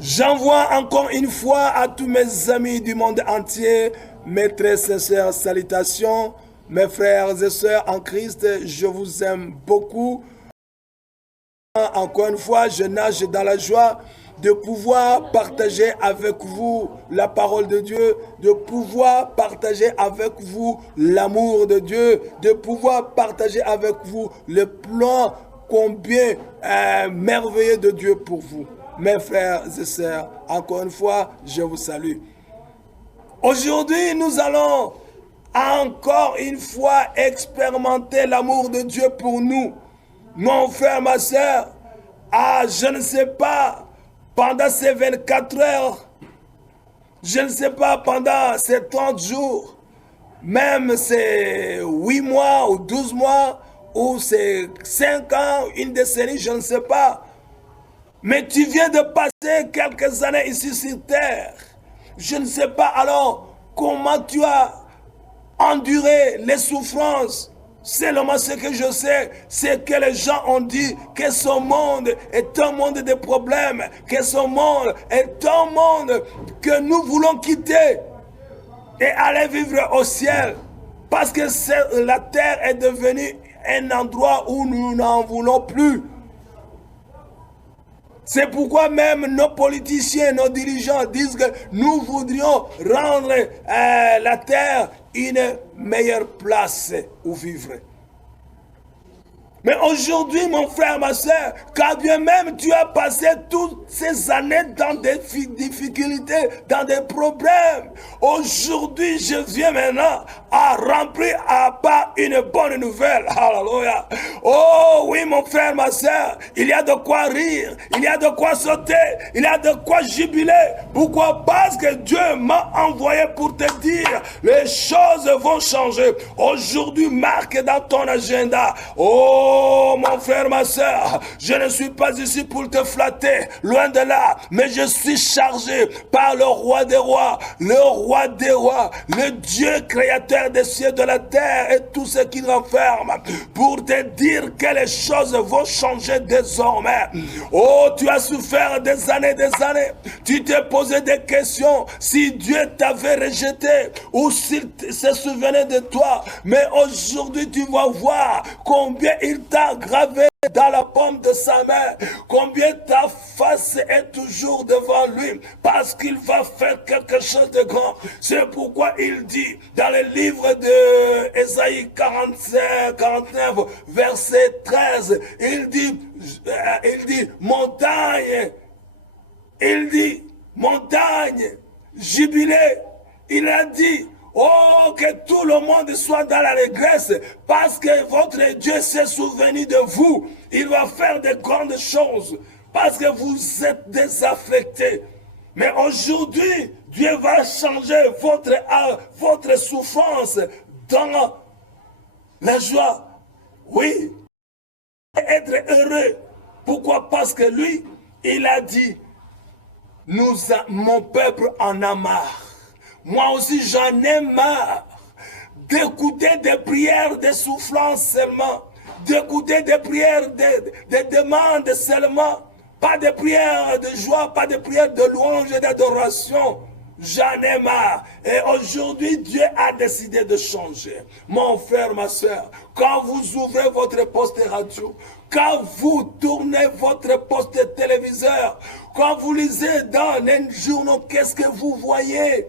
J'envoie encore une fois à tous mes amis du monde entier, mes très sincères salutations, mes frères et sœurs en Christ, je vous aime beaucoup. Encore une fois, je nage dans la joie de pouvoir partager avec vous la parole de Dieu, de pouvoir partager avec vous l'amour de Dieu, de pouvoir partager avec vous le plan combien merveilleux de Dieu pour vous. Mes frères et sœurs, encore une fois, je vous salue. Aujourd'hui, nous allons encore une fois expérimenter l'amour de Dieu pour nous. Mon frère, ma sœur, je ne sais pas, pendant ces 24 heures, je ne sais pas, pendant ces 30 jours, même ces 8 mois ou 12 mois, ou ces 5 ans, une décennie, je ne sais pas. Mais tu viens de passer quelques années ici sur terre. Je ne sais pas alors comment tu as enduré les souffrances. Seulement ce que je sais, c'est que les gens ont dit que ce monde est un monde de problèmes, que ce monde est un monde que nous voulons quitter et aller vivre au ciel. Parce que la terre est devenue un endroit où nous n'en voulons plus. C'est pourquoi même nos politiciens, nos dirigeants disent que nous voudrions rendre la terre une meilleure place où vivre. Mais aujourd'hui, mon frère, ma soeur, quand bien même tu as passé toutes ces années dans des difficultés, dans des problèmes, aujourd'hui, je viens maintenant à remplir à part une bonne nouvelle. Alléluia. Oh oui, mon frère, ma soeur, il y a de quoi rire, il y a de quoi sauter, il y a de quoi jubiler. Pourquoi? Parce que Dieu m'a envoyé pour te dire, les choses vont changer. Aujourd'hui, marque dans ton agenda. Oh, mon frère, ma soeur, je ne suis pas ici pour te flatter, loin de là, mais je suis chargé par le roi des rois, le Dieu créateur des cieux, de la terre et tout ce qu'il renferme, pour te dire que les choses vont changer désormais. Oh, tu as souffert des années, tu t'es posé des questions, si Dieu t'avait rejeté, ou s'il se souvenait de toi, mais aujourd'hui tu vas voir combien il t'a gravé dans la paume de sa main, combien ta face est toujours devant lui, parce qu'il va faire quelque chose de grand. C'est pourquoi il dit dans le livre de Ésaïe 49, verset 13, il dit montagne, jubilé. Il a dit, oh, que tout le monde soit dans la régresse, parce que votre Dieu s'est souvenu de vous. Il va faire de grandes choses, parce que vous êtes désaffectés. Mais aujourd'hui, Dieu va changer votre souffrance dans la joie. Oui, être heureux. Pourquoi? Parce que lui, il a dit, mon peuple en a marre. Moi aussi, j'en ai marre d'écouter des prières de souffrance seulement, d'écouter des prières de demandes seulement, pas de prières de joie, pas de prières de louange et d'adoration. J'en ai marre. Et aujourd'hui, Dieu a décidé de changer. Mon frère, ma soeur, quand vous ouvrez votre poste radio, quand vous tournez votre poste téléviseur, quand vous lisez dans les journaux, qu'est-ce que vous voyez?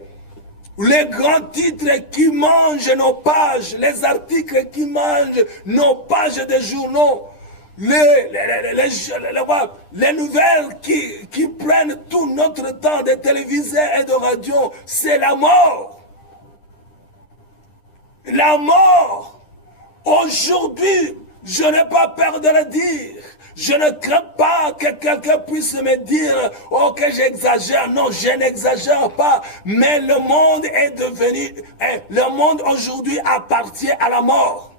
Les grands titres qui mangent nos pages, les articles qui mangent nos pages de journaux, les nouvelles qui prennent tout notre temps de télévision et de radio, c'est la mort. La mort. Aujourd'hui, je n'ai pas peur de le dire. Je ne crains pas que quelqu'un puisse me dire « Oh, que j'exagère ». Non, je n'exagère pas. Mais le monde est devenu... Le monde aujourd'hui appartient à la mort.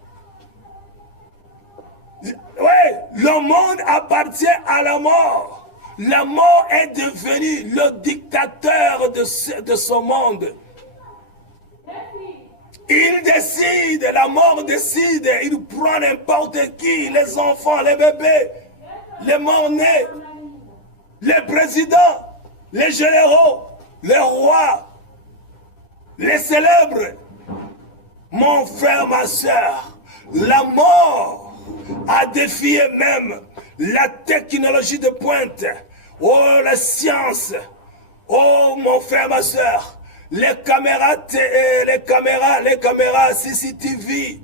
Oui, le monde appartient à la mort. La mort est devenue le dictateur de ce monde. Il décide, la mort décide, il prend n'importe qui, les enfants, les bébés, les morts-nés, les présidents. les généraux, les rois, les célèbres. Mon frère, ma soeur, la mort a défié même la technologie de pointe. Oh, la science. Oh, mon frère, ma soeur, les caméras CCTV.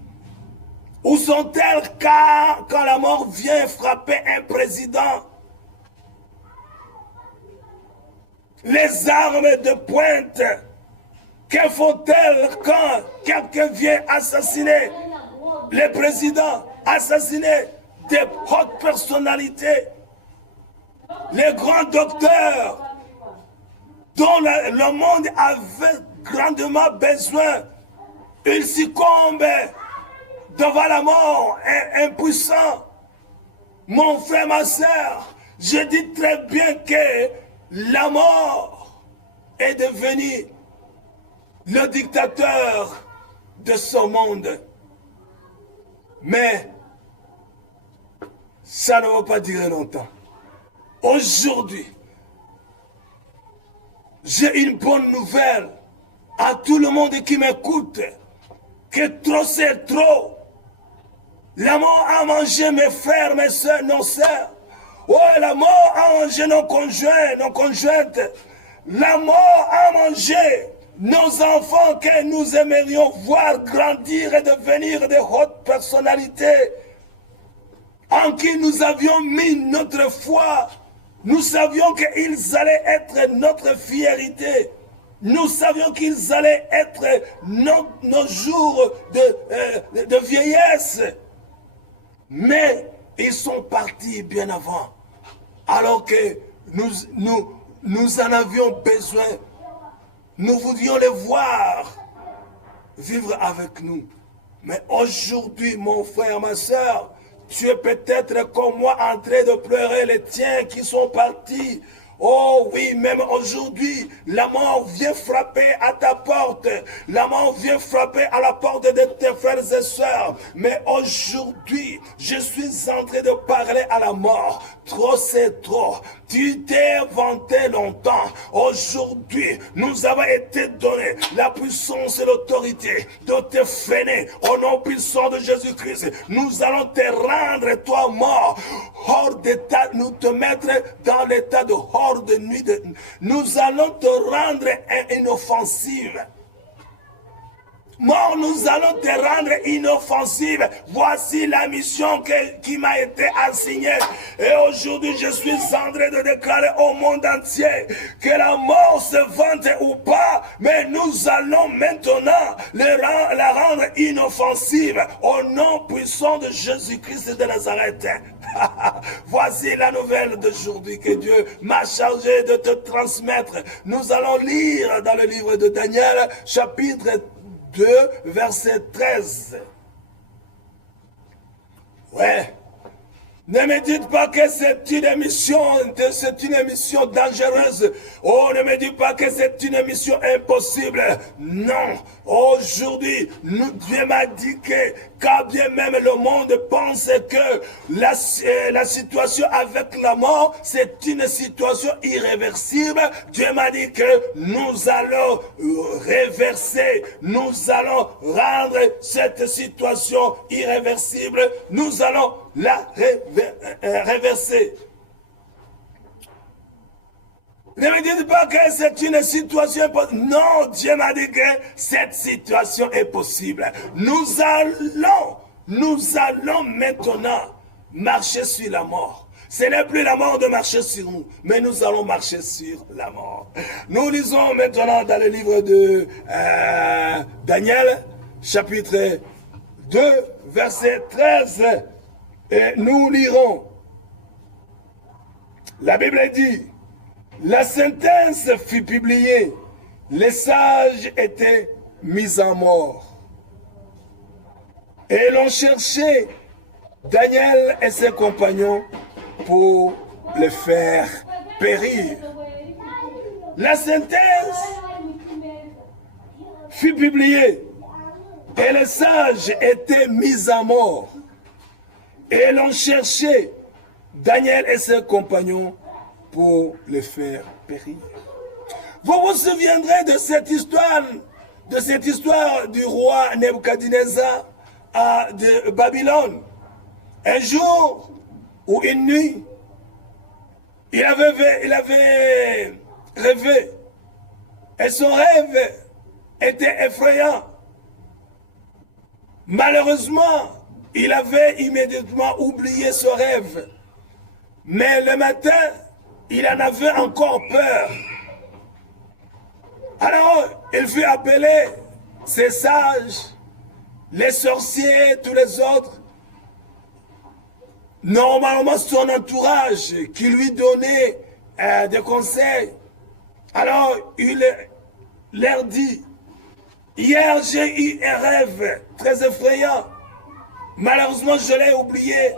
Où sont-elles quand la mort vient frapper un président? Les armes de pointe, que font-elles quand quelqu'un vient assassiner les présidents, assassiner des hautes personnalités, les grands docteurs dont le monde avait grandement besoin? Ils succombent devant la mort, impuissant. Mon frère, ma soeur, je dis très bien que la mort est devenue le dictateur de ce monde. Mais ça ne va pas durer longtemps. Aujourd'hui, j'ai une bonne nouvelle à tout le monde qui m'écoute, que trop c'est trop. La mort a mangé mes frères, mes soeurs, nos sœurs. Oh, la mort a mangé nos conjoints, nos conjointes. La mort a mangé nos enfants que nous aimerions voir grandir et devenir de hautes personnalités, en qui nous avions mis notre foi. Nous savions qu'ils allaient être notre fierté. Nous savions qu'ils allaient être nos jours de vieillesse. Mais ils sont partis bien avant, alors que nous en avions besoin. Nous voulions les voir vivre avec nous. Mais aujourd'hui, mon frère, ma soeur, tu es peut-être comme moi en train de pleurer les tiens qui sont partis. Oh oui, même aujourd'hui, la mort vient frapper à ta porte. La mort vient frapper à la porte de tes frères et sœurs. Mais aujourd'hui, je suis en train de parler à la mort. Trop c'est trop. Tu t'es vanté longtemps. Aujourd'hui, nous avons été donnés la puissance et l'autorité de te freiner au nom puissant de Jésus-Christ. Nous allons te rendre, toi mort, hors d'état, nous te mettre dans l'état de hors de nuit. Nous allons te rendre inoffensive. Mort, nous allons te rendre inoffensive. Voici la mission qui m'a été assignée. Et aujourd'hui, je suis en train de déclarer au monde entier que la mort se vante ou pas, mais nous allons maintenant la rendre inoffensive au nom puissant de Jésus-Christ de Nazareth. Voici la nouvelle d'aujourd'hui que Dieu m'a chargé de te transmettre. Nous allons lire dans le livre de Daniel, chapitre 2, verset 13. Ouais. Ne me dites pas que c'est une émission dangereuse. Oh, ne me dites pas que c'est une émission impossible. Non. Aujourd'hui, Dieu m'a dit que quand bien même le monde pense que la situation avec la mort, c'est une situation irréversible, Dieu m'a dit que nous allons réverser, nous allons rendre cette situation irréversible, nous allons la réverser. Ne me dites pas que c'est une situation impossible. Non, Dieu m'a dit que cette situation est possible. Nous allons maintenant marcher sur la mort. Ce n'est plus la mort de marcher sur nous, mais nous allons marcher sur la mort. Nous lisons maintenant dans le livre de Daniel, chapitre 2, verset 13. Et nous lirons. La Bible dit, la sentence fut publiée, les sages étaient mis à mort. Et l'on cherchait Daniel et ses compagnons pour les faire périr. La sentence fut publiée et les sages étaient mis à mort. Et l'on cherchait Daniel et ses compagnons pour les faire périr. Vous vous souviendrez de cette histoire du roi Nebuchadnezzar de Babylone. Un jour ou une nuit, il avait rêvé. Et son rêve était effrayant. Malheureusement, il avait immédiatement oublié ce rêve. Mais le matin, il en avait encore peur. Alors, il fut appelé ses sages, les sorciers, tous les autres, normalement son entourage, qui lui donnait des conseils. Alors, il leur dit, hier j'ai eu un rêve très effrayant. Malheureusement, je l'ai oublié.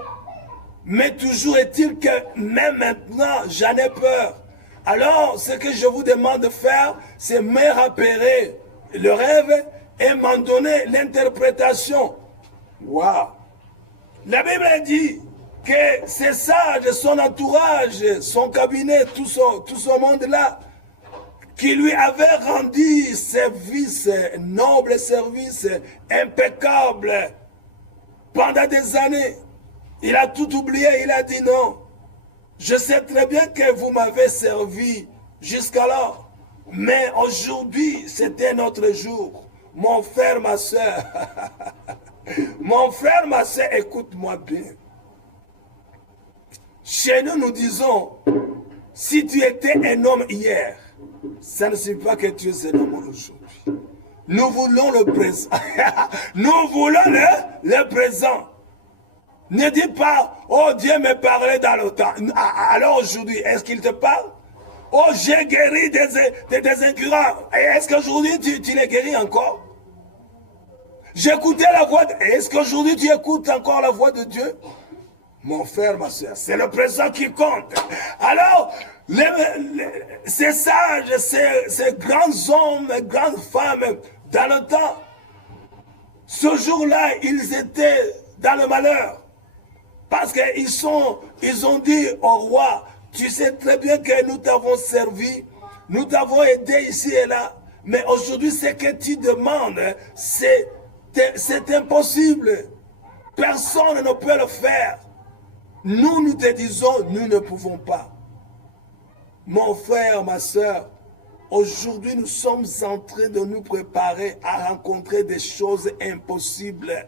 Mais toujours est-il que même maintenant, j'en ai peur. Alors, ce que je vous demande de faire, c'est me rappeler le rêve et m'en donner l'interprétation. Waouh! La Bible dit que ces sages, son entourage, son cabinet, tout ce monde-là, qui lui avait rendu service, noble service, impeccable, pendant des années. Il a tout oublié, il a dit non. Je sais très bien que vous m'avez servi jusqu'alors. Mais aujourd'hui, c'était notre jour. Mon frère, ma soeur, mon frère, ma soeur, écoute-moi bien. Chez nous, nous disons, si tu étais un homme hier, ça ne signifie pas que tu es un homme aujourd'hui. Nous voulons le présent. Nous voulons le présent. Ne dis pas, oh Dieu me parlait dans le temps. Alors aujourd'hui, est-ce qu'il te parle? Oh, j'ai guéri des incurants. Et est-ce qu'aujourd'hui tu les guéris encore? J'écoutais la voix est-ce qu'aujourd'hui tu écoutes encore la voix de Dieu? Mon frère, ma soeur, c'est le présent qui compte. Alors, ces sages, ces grands hommes, grandes femmes, dans le temps, ce jour-là, ils étaient dans le malheur. Parce qu'ils ont dit au roi, tu sais très bien que nous t'avons servi, nous t'avons aidé ici et là, mais aujourd'hui, ce que tu demandes, c'est impossible. Personne ne peut le faire. Nous te disons, nous ne pouvons pas. Mon frère, ma soeur, aujourd'hui, nous sommes en train de nous préparer à rencontrer des choses impossibles.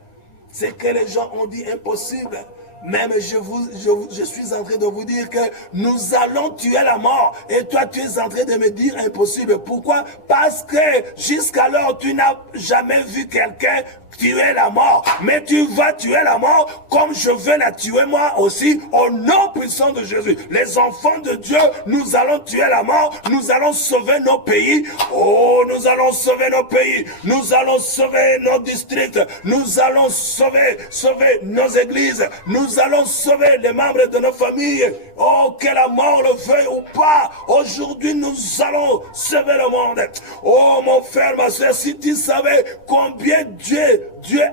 Ce que les gens ont dit impossible. Même je suis en train de vous dire que nous allons tuer la mort. Et toi, tu es en train de me dire impossible. Pourquoi? Parce que jusqu'alors, tu n'as jamais vu quelqu'un tuer la mort. Mais tu vas tuer la mort comme je vais la tuer moi aussi au nom puissant de Jésus. Les enfants de Dieu, nous allons tuer la mort. Nous allons sauver nos pays. Oh, nous allons sauver nos pays. Nous allons sauver nos districts. Nous allons sauver nos églises. Nous allons sauver les membres de nos familles. Oh, que la mort le veuille ou pas. Aujourd'hui, nous allons sauver le monde. Oh, mon frère, ma soeur, si tu savais combien Dieu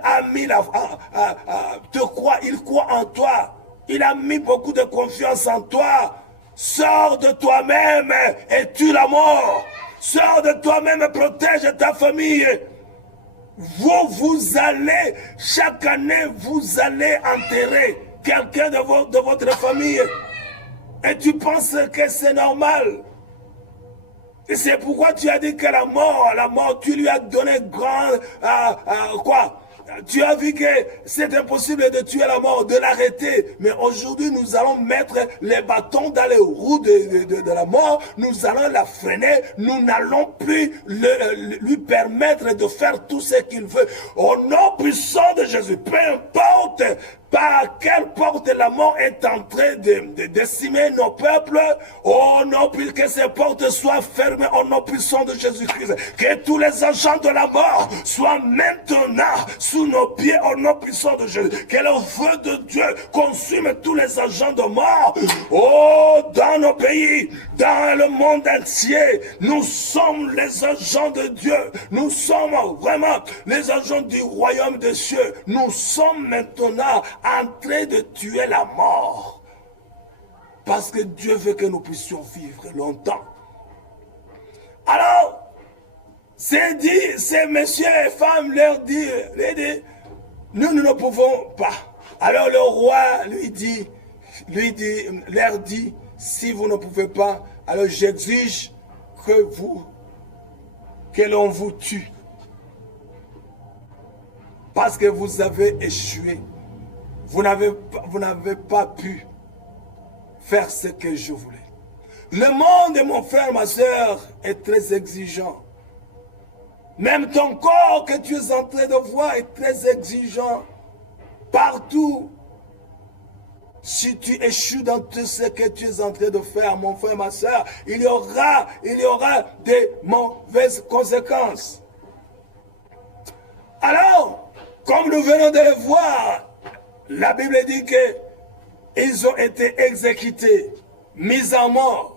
a mis il croit en toi. Il a mis beaucoup de confiance en toi. Sors de toi-même et tue la mort. Sors de toi-même et protège ta famille. Vous allez, chaque année, vous allez enterrer quelqu'un de votre famille. Et tu penses que c'est normal. Et c'est pourquoi tu as dit que la mort, tu lui as donné quoi? Tu as vu que c'est impossible de tuer la mort, de l'arrêter. Mais aujourd'hui, nous allons mettre les bâtons dans les roues de la mort. Nous allons la freiner. Nous n'allons plus lui permettre de faire tout ce qu'il veut. Au nom puissant de Jésus, peu importe par quelle porte la mort est en train de décimer nos peuples, oh non, plus que ces portes soient fermées au nom puissant de Jésus-Christ. Que tous les agents de la mort soient maintenant sous nos pieds au nom puissant de Jésus. Que le feu de Dieu consume tous les agents de mort. Oh, dans nos pays, dans le monde entier, nous sommes les agents de Dieu. Nous sommes vraiment les agents du royaume des cieux. Nous sommes maintenant en train de tuer la mort. Parce que Dieu veut que nous puissions vivre longtemps. Alors, ces messieurs et femmes leur disent, nous ne pouvons pas. Alors le roi leur dit, si vous ne pouvez pas, alors j'exige que l'on vous tue. Parce que vous avez échoué. Vous n'avez pas pu faire ce que je voulais. Le monde, mon frère, ma soeur, est très exigeant. Même ton corps que tu es en train de voir est très exigeant. Partout. Si tu échoues dans tout ce que tu es en train de faire, mon frère, ma soeur, il y aura des mauvaises conséquences. Alors, comme nous venons de le voir, la Bible dit qu'ils ont été exécutés, mis à mort.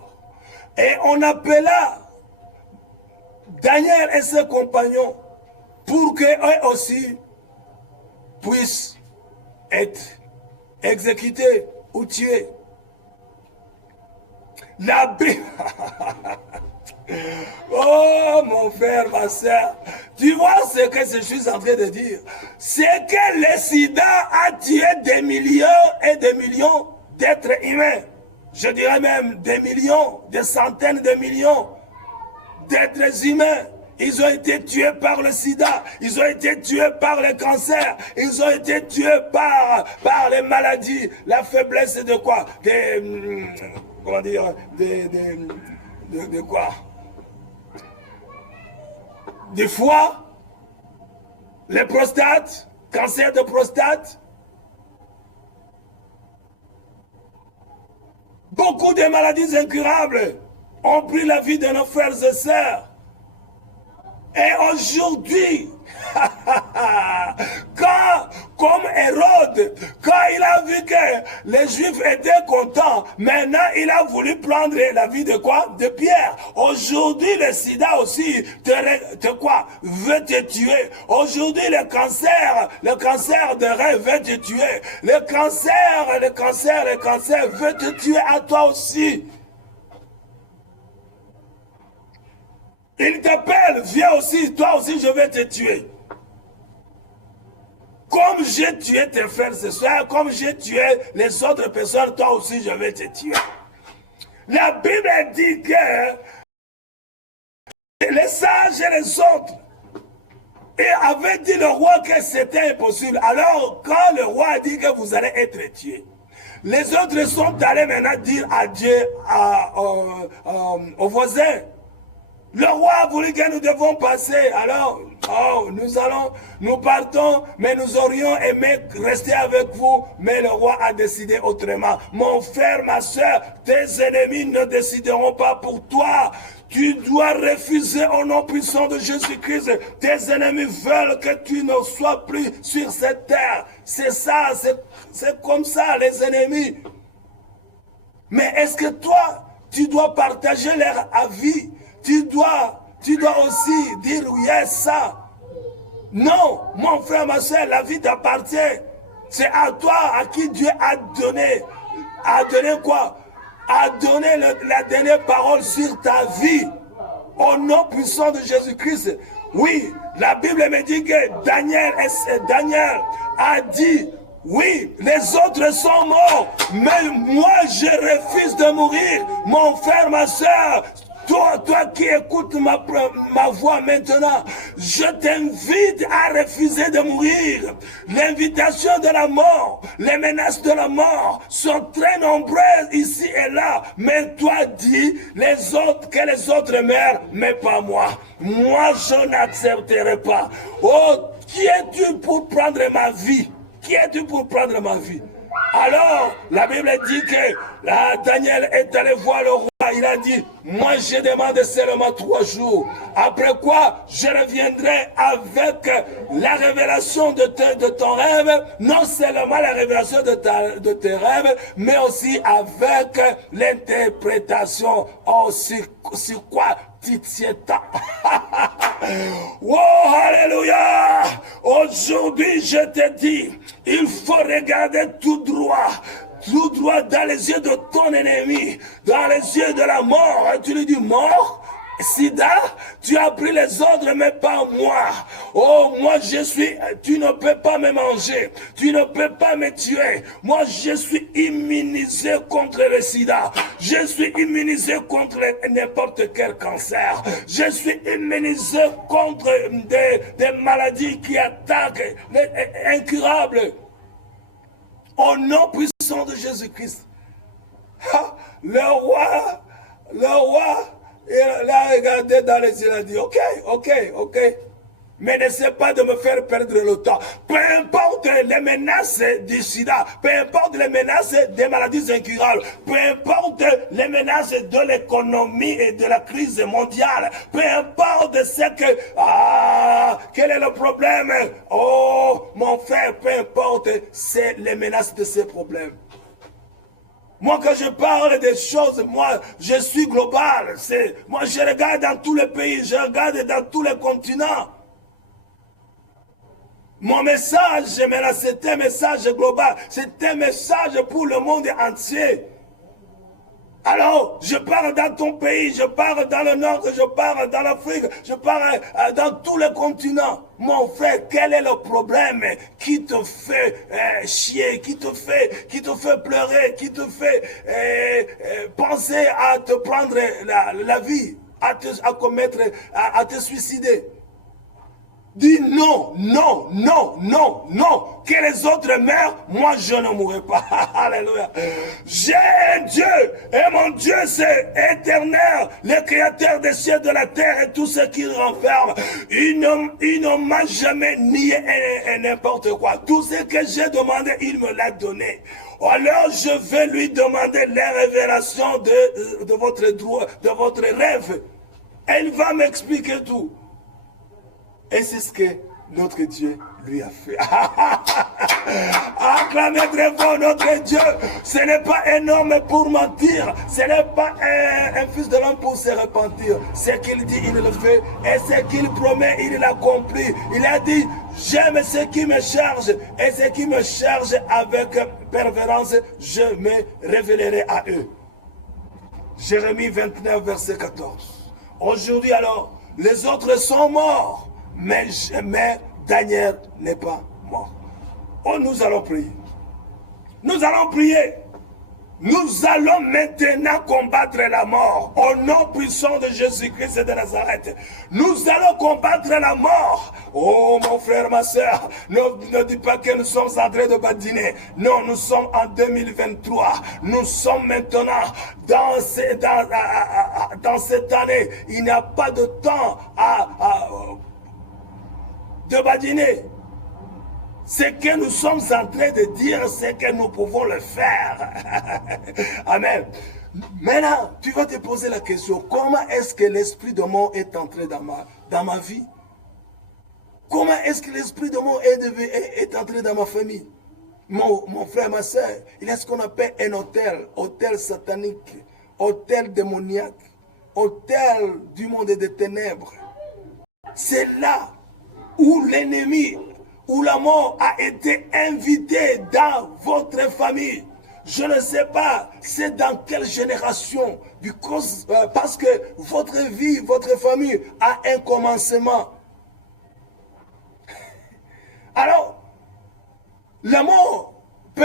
Et on appela Daniel et ses compagnons pour qu'eux aussi puissent être exécutés ou tués. La Bible... Oh mon frère, ma soeur, tu vois ce que je suis en train de dire? C'est que le sida a tué des millions et des millions d'êtres humains. Je dirais même des millions, des centaines de millions d'êtres humains. Ils ont été tués par le sida, ils ont été tués par le cancer, ils ont été tués par les maladies, la faiblesse de quoi? Comment dire? De quoi? Du foie, les prostates, cancer de prostate. Beaucoup de maladies incurables ont pris la vie de nos frères et sœurs. Et aujourd'hui, comme Hérode, quand il a vu que les Juifs étaient contents, maintenant il a voulu prendre la vie de quoi? De Pierre. Aujourd'hui, le sida aussi veut te tuer. Aujourd'hui, le cancer de rein veut te tuer. Le cancer veut te tuer à toi aussi. Il t'appelle, viens aussi, toi aussi je vais te tuer. Comme j'ai tué tes frères ce soir, comme j'ai tué les autres personnes, toi aussi je vais te tuer. La Bible dit que les sages et les autres avaient dit le roi que c'était impossible. Alors quand le roi a dit que vous allez être tués, les autres sont allés maintenant dire adieu aux voisins. Le roi a voulu que nous devons passer, alors nous partons, mais nous aurions aimé rester avec vous, mais le roi a décidé autrement. Mon frère, ma soeur, tes ennemis ne décideront pas pour toi. Tu dois refuser au nom puissant de Jésus-Christ. Tes ennemis veulent que tu ne sois plus sur cette terre. C'est ça, c'est comme ça les ennemis. Mais est-ce que toi, tu dois partager leur avis? Tu dois aussi dire oui, ça. Non, mon frère, ma soeur, la vie t'appartient. C'est à toi, à qui Dieu a donné. A donné quoi? A donné la dernière parole sur ta vie. Au nom puissant de Jésus-Christ. Oui, la Bible me dit que Daniel a dit, oui, les autres sont morts, mais moi je refuse de mourir. Mon frère, ma soeur, toi qui écoutes ma voix maintenant, je t'invite à refuser de mourir. L'invitation de la mort, les menaces de la mort sont très nombreuses ici et là. Mais toi dis que les autres meurent, mais pas moi. Moi, je n'accepterai pas. Oh, qui es-tu pour prendre ma vie? Qui es-tu pour prendre ma vie? Alors, la Bible dit que Daniel est allé voir le roi. Il a dit, moi je demande seulement 3 jours. Après quoi, je reviendrai avec la révélation de ton rêve. Non seulement la révélation de tes rêves, mais aussi avec l'interprétation. Oh, sur quoi tu tiens tant? Oh, alléluia! Aujourd'hui, je te dis, il faut regarder tout droit. tout droit dans les yeux de ton ennemi, dans les yeux de la mort. Et tu lui dis, mort, Sida, tu as pris les ordres, mais pas moi. Oh, moi je suis, tu ne peux pas me manger, tu ne peux pas me tuer. Moi je suis immunisé contre le sida, je suis immunisé contre n'importe quel cancer, je suis immunisé contre des maladies qui attaquent, incurables. Au nom puissant de Jésus-Christ. Le roi, il a regardé dans les yeux, il a dit, ok. Mais n'essaie pas de me faire perdre le temps. Peu importe les menaces du sida, peu importe les menaces des maladies incurables, peu importe les menaces de l'économie et de la crise mondiale, peu importe ce que... quel est le problème? Oh, mon frère, peu importe, c'est les menaces de ces problèmes. Moi, quand je parle des choses, moi, je suis global. Moi, je regarde dans tous les pays, je regarde dans tous les continents. Mon message, maintenant, c'est un message global. C'est un message pour le monde entier. Alors, je parle dans ton pays, je parle dans le Nord, je parle dans l'Afrique, je parle dans tous les continents. Mon frère, quel est le problème qui te fait chier, qui te fait pleurer, qui te fait penser à te prendre la vie, à commettre, à te suicider? Dis non. Que les autres meurent, moi je ne mourrai pas. Alléluia. J'ai un Dieu, et mon Dieu c'est éternel, le créateur des cieux, de la terre et tout ce qu'il renferme. Il ne m'a jamais nié n'importe quoi. Tout ce que j'ai demandé, il me l'a donné. Alors je vais lui demander les révélations de votre rêve. Elle va m'expliquer tout. Et c'est ce que notre Dieu lui a fait. Acclamez très fort notre Dieu. Ce n'est pas un homme pour mentir. Ce n'est pas un fils de l'homme pour se repentir. Ce qu'il dit, il le fait. Et ce qu'il promet, il l'accomplit. Il a dit, j'aime ce qui me charge. Et ce qui me charge avec persévérance, je me révélerai à eux. Jérémie 29, verset 14. Aujourd'hui alors, les autres sont morts. Mais Daniel n'est pas mort. Oh, nous allons prier. Nous allons prier. Nous allons maintenant combattre la mort. Au nom puissant de Jésus-Christ de Nazareth. Nous allons combattre la mort. Oh, mon frère, ma soeur, ne dis pas que nous sommes en train de badiner. Non, nous sommes en 2023. Nous sommes maintenant dans cette année. Il n'y a pas de temps de badiner. Ce que nous sommes en train de dire, c'est que nous pouvons le faire. Amen. Maintenant, tu vas te poser la question, comment est-ce que l'esprit de mort est entré dans ma vie? Comment est-ce que l'esprit de mort est entré dans ma famille? Mon frère, ma soeur, il y a ce qu'on appelle un hôtel satanique, hôtel démoniaque, hôtel du monde des ténèbres. C'est là où l'ennemi, où la mort a été invitée dans votre famille. Je ne sais pas c'est dans quelle génération, parce que votre vie, votre famille a un commencement. Alors, la mort peut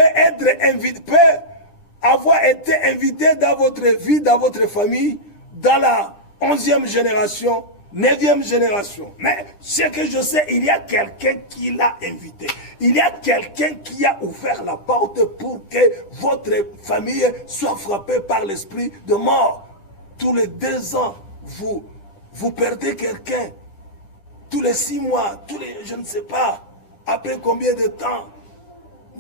avoir été invitée dans votre vie, dans votre famille, dans la 11e génération, 9e génération. Mais ce que je sais, il y a quelqu'un qui l'a invité. Il y a quelqu'un qui a ouvert la porte pour que votre famille soit frappée par l'esprit de mort. Tous les 2 ans, vous perdez quelqu'un. Tous les 6 mois, je ne sais pas, après combien de temps,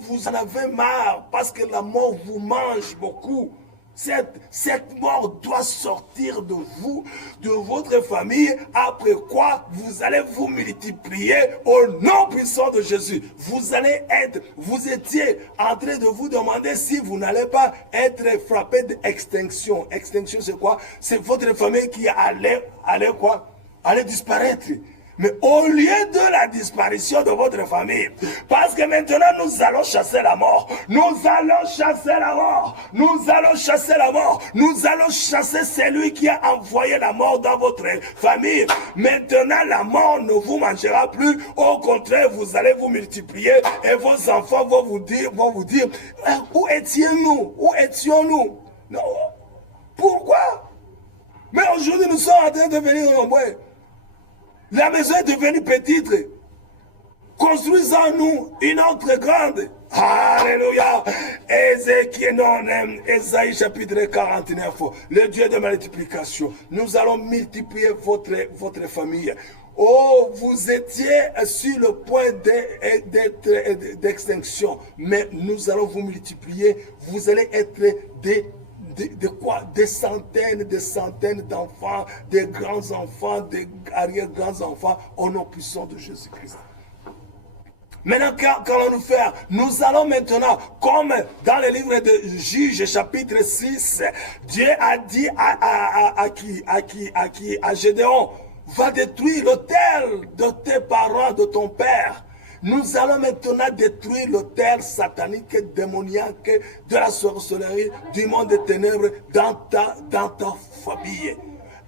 vous en avez marre parce que la mort vous mange beaucoup. Cette mort doit sortir de vous, de votre famille, après quoi vous allez vous multiplier au nom puissant de Jésus. Vous étiez en train de vous demander si vous n'allez pas être frappé d'extinction. Extinction, c'est quoi? C'est votre famille qui allait disparaître. Mais au lieu de la disparition de votre famille, parce que maintenant nous allons chasser la mort, nous allons chasser la mort, nous allons chasser la mort, nous allons chasser celui qui a envoyé la mort dans votre famille. Maintenant la mort ne vous mangera plus, au contraire vous allez vous multiplier et vos enfants vont vous dire, où étions-nous? Où étions-nous? Non. Pourquoi? Mais aujourd'hui nous sommes en train de venir nombreux. La maison est devenue petite. Construisons-nous une autre grande. Alléluia. Ésaïe chapitre 49. Le Dieu de multiplication. Nous allons multiplier votre famille. Oh, vous étiez sur le point d'extinction. Mais nous allons vous multiplier. Vous allez être de quoi? Des centaines d'enfants, des grands-enfants, des arrière-grands-enfants, au nom puissant de Jésus-Christ. Maintenant, qu'allons-nous faire? Nous allons maintenant, comme dans le livre de Juges, chapitre 6, Dieu a dit à Gédéon, va détruire l'autel de tes parents, de ton père. Nous allons maintenant détruire l'autel satanique, démoniaque, de la sorcellerie, du monde des ténèbres dans ta famille.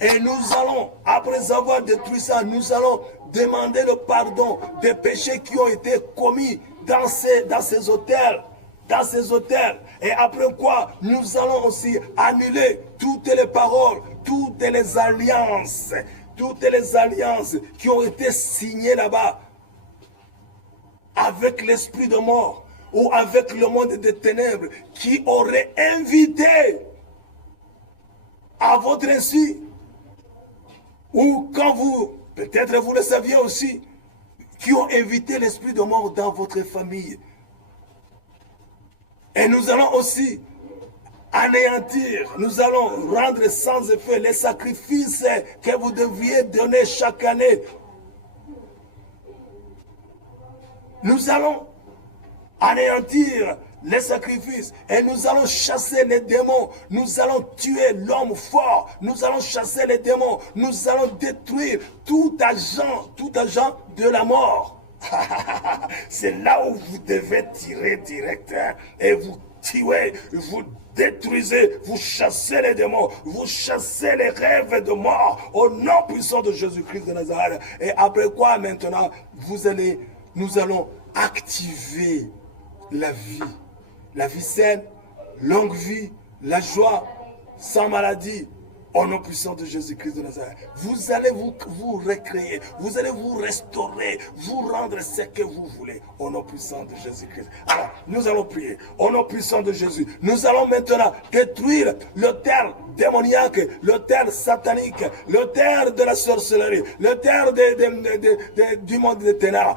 Et nous allons, après avoir détruit ça, nous allons demander le pardon des péchés qui ont été commis dans ces hôtels. Dans ces hôtels. Et après quoi, nous allons aussi annuler toutes les paroles, toutes les alliances qui ont été signées là-bas avec l'esprit de mort ou avec le monde des ténèbres qui aurait invité à votre insu, ou quand vous, peut-être vous le saviez aussi, qui ont invité l'esprit de mort dans votre famille. Et nous allons aussi anéantir, nous allons rendre sans effet les sacrifices que vous deviez donner chaque année. Nous allons anéantir les sacrifices et nous allons chasser les démons. Nous allons tuer l'homme fort. Nous allons chasser les démons. Nous allons détruire tout agent de la mort. C'est là où vous devez tirer direct, hein, et vous tuez, vous détruisez, vous chassez les démons, vous chassez les rêves de mort au nom puissant de Jésus-Christ de Nazareth. Et après quoi maintenant, nous allons activer la vie saine, longue vie, la joie, sans maladie, au nom puissant de Jésus-Christ de Nazareth. Vous allez vous recréer, vous allez vous restaurer, vous rendre ce que vous voulez, au nom puissant de Jésus-Christ. Alors, nous allons prier, au nom puissant de Jésus. Nous allons maintenant détruire le terre démoniaque, le terre satanique, le terre de la sorcellerie, le terre du monde des ténèbres,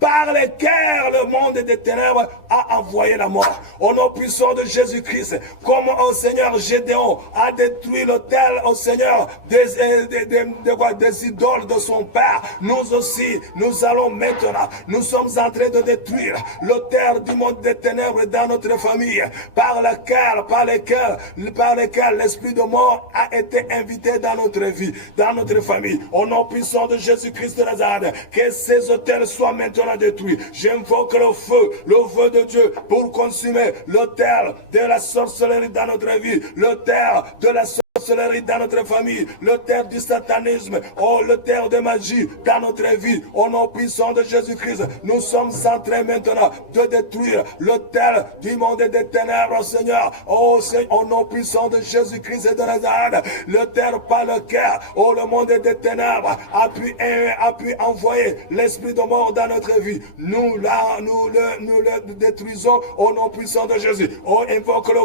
par lesquels le monde des ténèbres a envoyé la mort. Au nom puissant de Jésus-Christ, comme au Seigneur Gédéon a détruit l'autel au Seigneur des idoles de son père, nous aussi, nous allons maintenant, nous sommes en train de détruire l'autel du monde des ténèbres dans notre famille, par lequel l'esprit de mort a été invité dans notre vie, dans notre famille. Au nom puissant de Jésus-Christ de Nazareth, que ces autels soient maintenant détruit. J'invoque le feu de Dieu pour consumer l'autel de la sorcellerie dans notre vie, l'autel de la sorcellerie dans notre famille, l'autel du satanisme, oh, l'autel de magie dans notre vie. Au nom puissant de Jésus-Christ, nous sommes en train maintenant de détruire l'autel du monde des ténèbres, Seigneur. Oh, Seigneur, au nom puissant de Jésus-Christ et de Nazareth, l'autel par lequel, oh, le monde des ténèbres a pu envoyer l'esprit de mort dans notre vie. Nous le détruisons au nom puissant de Jésus. Oh, invoque le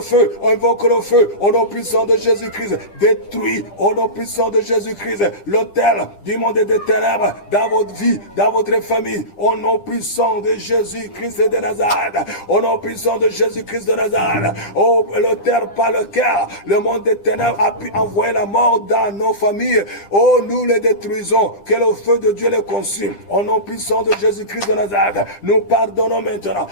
feu, au nom puissant de Jésus-Christ. Détruit au nom puissant de Jésus-Christ l'autel du monde des ténèbres dans votre vie, dans votre famille, au nom puissant de Jésus-Christ de Nazareth, au nom puissant de Jésus-Christ de Nazareth. Oh, l'autel par lequel le monde des ténèbres a pu envoyer la mort dans nos familles, oh, nous les détruisons, que le feu de Dieu les consume, au nom puissant de Jésus-Christ de Nazareth. Nous pardonnons maintenant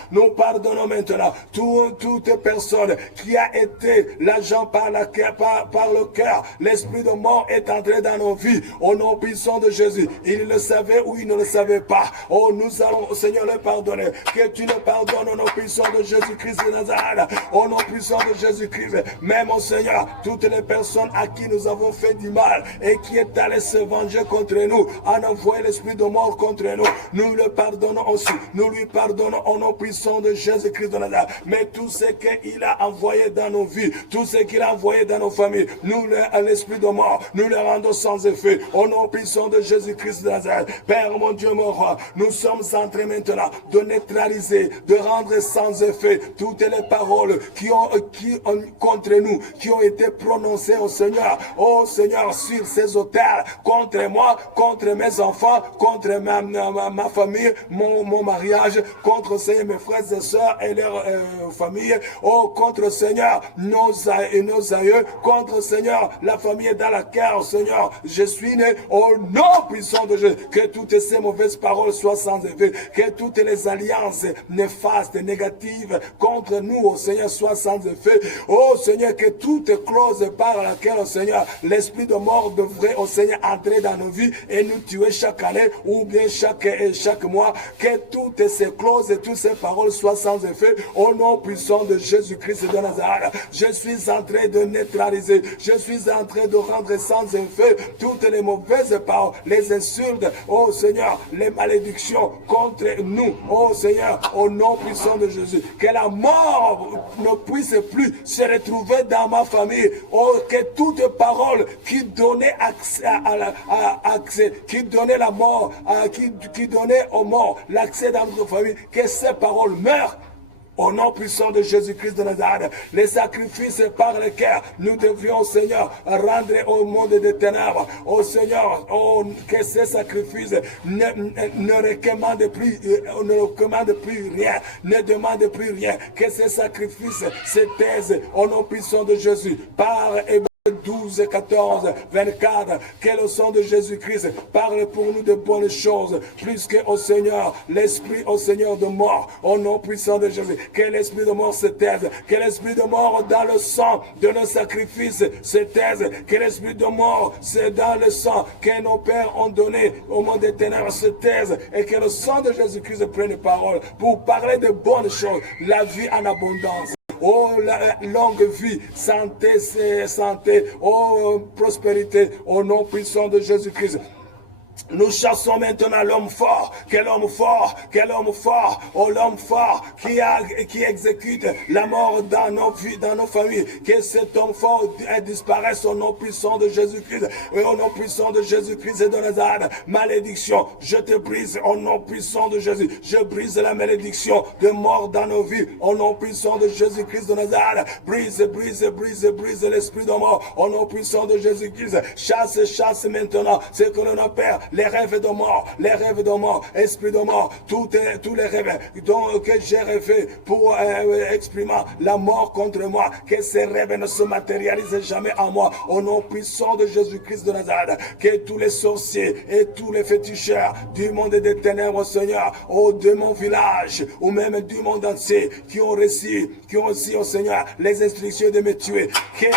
toute personne qui a été l'agent par le le cœur. L'esprit de mort est entré dans nos vies. Au nom puissant de Jésus. Il le savait ou il ne le savait pas. Oh, nous allons, au Seigneur, le pardonner. Que tu le pardonnes au nom puissant de Jésus-Christ de Nazareth. Au nom puissant de Jésus-Christ. Même, au Seigneur, toutes les personnes à qui nous avons fait du mal et qui est allé se venger contre nous, en envoyé l'esprit de mort contre nous, nous le pardonnons aussi. Nous lui pardonnons au nom puissant de Jésus-Christ de Nazareth. Mais tout ce qu'il a envoyé dans nos vies, tout ce qu'il a envoyé dans nos familles, nous, l'esprit de mort, nous le rendons sans effet. Au nom puissant de Jésus-Christ de Nazareth. Père, mon Dieu, mon roi, nous sommes en train maintenant de neutraliser, de rendre sans effet toutes les paroles qui ont contre nous, qui ont été prononcées au Seigneur, sur ces autels, contre moi, contre mes enfants, contre ma famille, mon mariage, contre Seigneur, mes frères et sœurs et leurs familles, contre Seigneur, nos aïeux, contre Seigneur, la famille dans laquelle, Seigneur, je suis né, au nom puissant de Jésus, que toutes ces mauvaises paroles soient sans effet, que toutes les alliances néfastes, négatives contre nous, au Seigneur, soient sans effet. Oh Seigneur, que toute clause par laquelle, au Seigneur, l'esprit de mort devrait, au Seigneur, entrer dans nos vies et nous tuer chaque année ou bien chaque mois, que toutes ces clauses et toutes ces paroles soient sans effet. Au nom puissant de Jésus-Christ de Nazareth, je suis en train de neutraliser, je suis en train de rendre sans effet toutes les mauvaises paroles, les insultes, oh Seigneur, les malédictions contre nous, oh Seigneur, au nom puissant de Jésus, que la mort ne puisse plus se retrouver dans ma famille, oh, que toute parole qui donnait accès, qui donnait la mort, qui donnait aux morts l'accès dans notre famille, que ces paroles meurent. Au nom puissant de Jésus-Christ de Nazareth, les sacrifices par lesquels nous devions, Seigneur, rendre au monde des ténèbres, au Seigneur, que ces sacrifices ne recommandent plus rien, ne demandent plus rien, que ces sacrifices se taisent au nom puissant de Jésus, par 12, 14, 24, que le sang de Jésus-Christ parle pour nous de bonnes choses, plus que au Seigneur, l'esprit au Seigneur de mort, au nom puissant de Jésus, que l'esprit de mort se taise, que l'esprit de mort dans le sang de nos sacrifices se taise, que l'esprit de mort c'est dans le sang que nos pères ont donné au monde des ténèbres se taise, et que le sang de Jésus-Christ prenne parole pour parler de bonnes choses, la vie en abondance. Oh, la longue vie, santé, oh, prospérité, au nom puissant de Jésus-Christ. Nous chassons maintenant l'homme fort, quel homme fort, oh l'homme fort qui exécute la mort dans nos vies, dans nos familles, que cet homme fort disparaisse au nom puissant de Jésus-Christ, et au nom puissant de Jésus-Christ et de Nazareth. Malédiction, je te brise au nom puissant de Jésus, je brise la malédiction de mort dans nos vies, au nom puissant de Jésus-Christ de Nazareth. Brise l'esprit de mort, au nom puissant de Jésus-Christ. Chasse maintenant ce que l'on appelle les rêves de mort, esprit de mort, tous les rêves que j'ai rêvé pour exprimer la mort contre moi, que ces rêves ne se matérialisent jamais en moi, au nom puissant de Jésus-Christ de Nazareth, que tous les sorciers et tous les féticheurs du monde des ténèbres, Seigneur, de mon village, ou même du monde entier, qui ont reçu, au Seigneur, les instructions de me tuer, que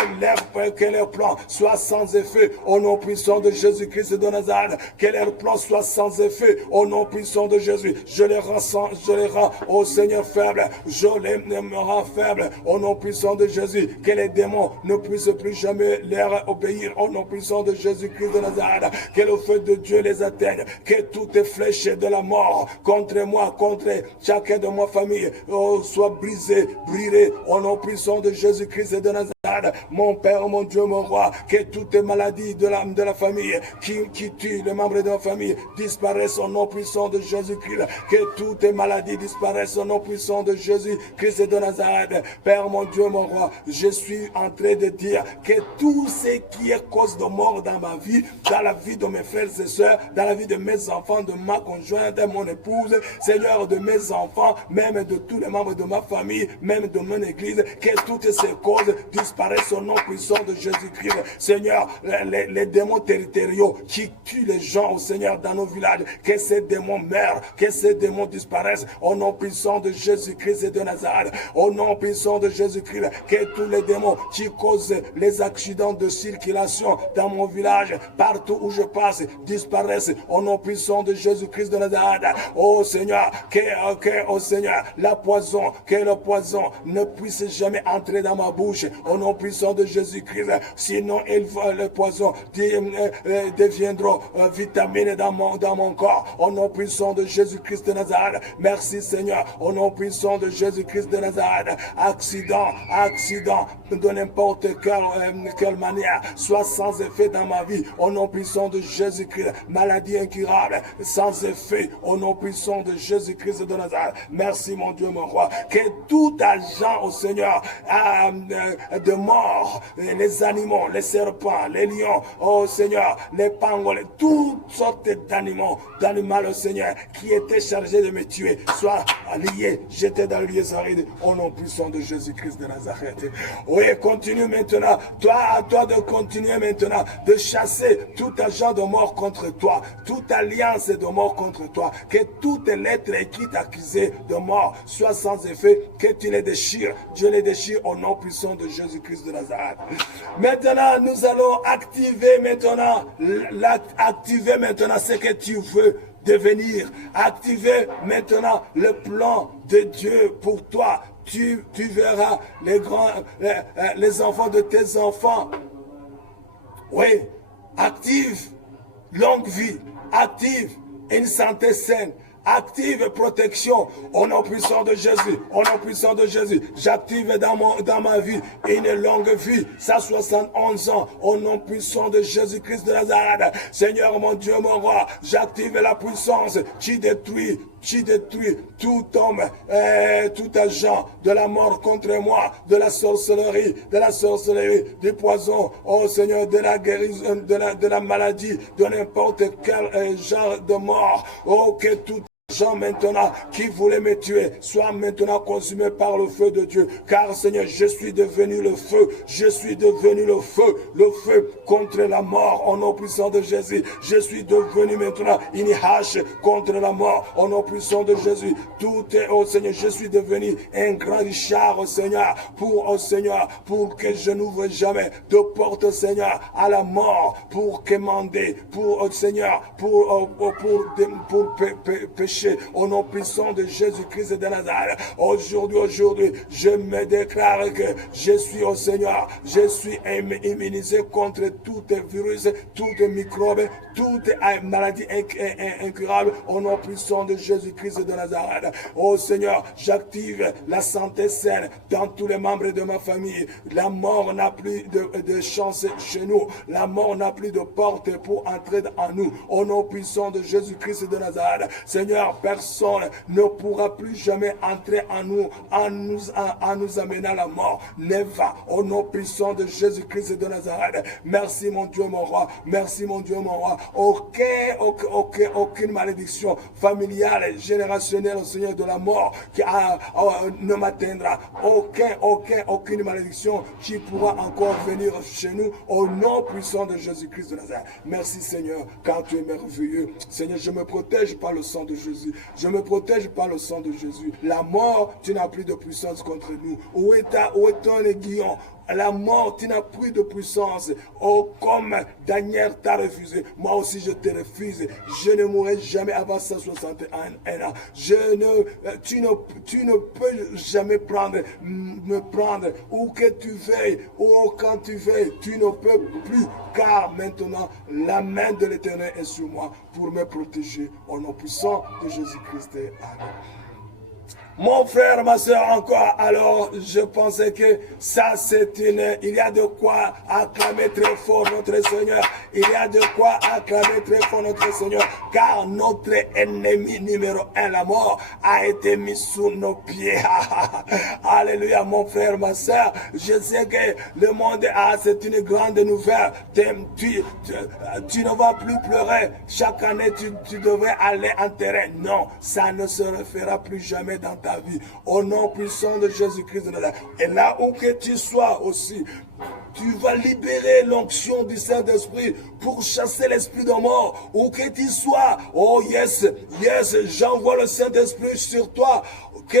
leur plan soit sans effet, au nom puissant de Jésus-Christ de Nazareth, que leur plan soit sans effet, au nom puissant de Jésus. Je les rends au Seigneur faible, me rends faible, au nom puissant de Jésus, que les démons ne puissent plus jamais leur obéir, au nom puissant de Jésus-Christ de Nazareth, que le feu de Dieu les atteigne, que toutes les flèches de la mort contre moi, contre chacun de ma famille, soit brisées, brûlées, au nom puissant de Jésus-Christ de Nazareth. Mon Père, mon Dieu, mon roi, que toutes les maladies de la famille qui tuent les membres de la famille disparaissent au nom puissant de Jésus-Christ, que toutes les maladies disparaissent au nom puissant de Jésus-Christ de Nazareth. Père, mon Dieu, mon roi, je suis en train de dire que tout ce qui est cause de mort dans ma vie, dans la vie de mes frères et sœurs, dans la vie de mes enfants, de ma conjointe, de mon épouse, Seigneur, de mes enfants, même de tous les membres de ma famille, même de mon église, que toutes ces causes disparaissent disparaissent au nom puissant de Jésus-Christ. Seigneur, les démons territoriaux qui tuent les gens, oh Seigneur, dans nos villages, que ces démons meurent, que ces démons disparaissent au nom puissant de Jésus-Christ et de Nazareth. Au nom puissant de Jésus-Christ, que tous les démons qui causent les accidents de circulation dans mon village, partout où je passe, disparaissent au nom puissant de Jésus-Christ de Nazareth. Oh Seigneur, oh Seigneur, que le poison ne puisse jamais entrer dans ma bouche au nom puissant de Jésus-Christ. Sinon, le poison deviendra vitamine dans mon corps au nom puissant de Jésus-Christ de Nazareth. Merci Seigneur, au nom puissant de Jésus-Christ de Nazareth. Accident de n'importe quelle manière, soit sans effet dans ma vie au nom puissant de Jésus-Christ. Maladie incurable, sans effet au nom puissant de Jésus-Christ de Nazareth. Merci mon Dieu, mon roi. Que tout agent au Seigneur de mort, les animaux, les serpents, les lions, oh Seigneur, les pangols, toutes sortes d'animaux au Seigneur, qui étaient chargés de me tuer, soit liés, jetés dans le lieu aride, au nom puissant de Jésus-Christ de Nazareth. Oui, continue maintenant, à toi de continuer maintenant, de chasser tout agent de mort contre toi, toute alliance de mort contre toi, que toutes les lettres qui t'accusaient de mort soient sans effet, que tu les déchires. Dieu les déchire au nom puissant de Jésus-Christ de Nazareth. Maintenant, nous allons activer maintenant ce que tu veux devenir. Activer maintenant le plan de Dieu pour toi. Tu verras les enfants de tes enfants. Oui, active longue vie, active une santé saine, active protection au nom puissant de Jésus, au nom puissant de Jésus. J'active dans ma vie une longue vie, 171 ans, au nom puissant de Jésus-Christ de Nazareth. Seigneur mon Dieu, mon roi, j'active la puissance qui détruit tout homme, tout agent de la mort contre moi, de la sorcellerie, du poison, oh Seigneur, de la guérison, de la maladie, de n'importe quel genre de mort, oh que tout gens maintenant qui voulaient me tuer, soient maintenant consumés par le feu de Dieu. Car Seigneur, je suis devenu le feu contre la mort au nom puissant de Jésus. Je suis devenu maintenant une hache contre la mort au nom puissant de Jésus. Tout est, oh Seigneur, je suis devenu un grand char, oh Seigneur, pour que je n'ouvre jamais de porte, Seigneur, à la mort, pour commander, pour, oh Seigneur, pour pécher au nom puissant de Jésus-Christ de Nazareth. Aujourd'hui, je me déclare que je suis au Seigneur, je suis immunisé contre tout virus, toute microbe, toute maladie incurable au nom puissant de Jésus-Christ de Nazareth. Oh Seigneur, j'active la santé saine dans tous les membres de ma famille. La mort n'a plus de chance chez nous. La mort n'a plus de porte pour entrer en nous. Au nom puissant de Jésus-Christ de Nazareth. Seigneur, personne ne pourra plus jamais entrer en nous, en nous amenant à la mort. Never. Au nom puissant de Jésus-Christ de Nazareth. Merci mon Dieu, mon roi. Merci mon Dieu, mon roi. Aucune malédiction familiale, générationnelle, au Seigneur, de la mort qui ne m'atteindra. Aucune malédiction qui pourra encore venir chez nous au nom puissant de Jésus-Christ de Nazareth. Merci Seigneur, car tu es merveilleux. Seigneur, je me protège par le sang de Jésus. Je me protège par le sang de Jésus. La mort, tu n'as plus de puissance contre nous. Où est ton aiguillon? La mort, tu n'as plus de puissance. Oh, comme Daniel t'a refusé, moi aussi je te refuse. Je ne mourrai jamais avant 161 ans. Tu ne peux jamais me prendre où que tu veuilles, ou quand tu veuilles. Tu ne peux plus, car maintenant la main de l'Éternel est sur moi pour me protéger au nom puissant de Jésus-Christ. Amen. Mon frère, ma soeur, encore, alors je pensais que ça il y a de quoi acclamer très fort notre Seigneur. Il y a de quoi acclamer très fort notre Seigneur, car notre ennemi numéro 1, la mort, a été mis sous nos pieds. Alléluia, mon frère, ma soeur, je sais que le monde c'est une grande nouvelle. Tu ne vas plus pleurer. Chaque année, tu devrais aller enterrer. Non, ça ne se refera plus jamais dans ta vie. Au nom puissant de Jésus-Christ de Nazareth. Et là où que tu sois aussi, tu vas libérer l'onction du Saint-Esprit pour chasser l'esprit de mort. Où que tu sois, oh yes, yes, j'envoie le Saint-Esprit sur toi. Que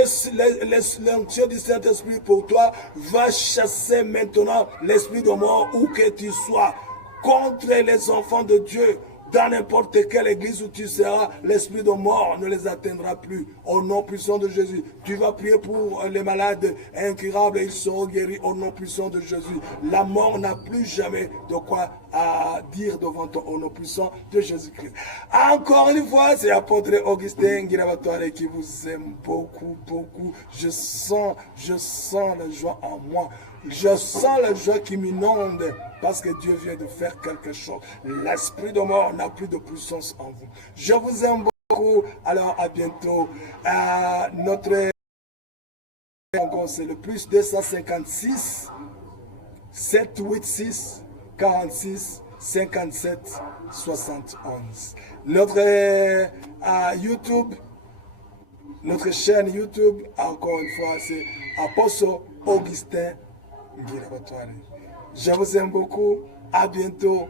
l'onction du Saint-Esprit pour toi va chasser maintenant l'esprit de mort où que tu sois. Contre les enfants de Dieu, dans n'importe quelle église où tu seras, l'esprit de mort ne les atteindra plus. Au nom puissant de Jésus, tu vas prier pour les malades incurables et ils seront guéris au nom puissant de Jésus. La mort n'a plus jamais de quoi dire devant toi au nom puissant de Jésus-Christ. Encore une fois, c'est l'apôtre Augustin Guirabatouare qui vous aime beaucoup, beaucoup. Je sens la joie en moi. Je sens la joie qui m'inonde parce que Dieu vient de faire quelque chose. L'esprit de mort n'a plus de puissance en vous. Je vous aime beaucoup. Alors à bientôt. Notre c'est le plus 256 786 46 57 71. Notre YouTube, notre chaîne YouTube, encore une fois, c'est Apostle Augustin Guirabatouare. Je vous aime beaucoup. À bientôt.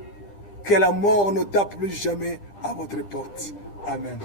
Que la mort ne tape plus jamais à votre porte. Amen.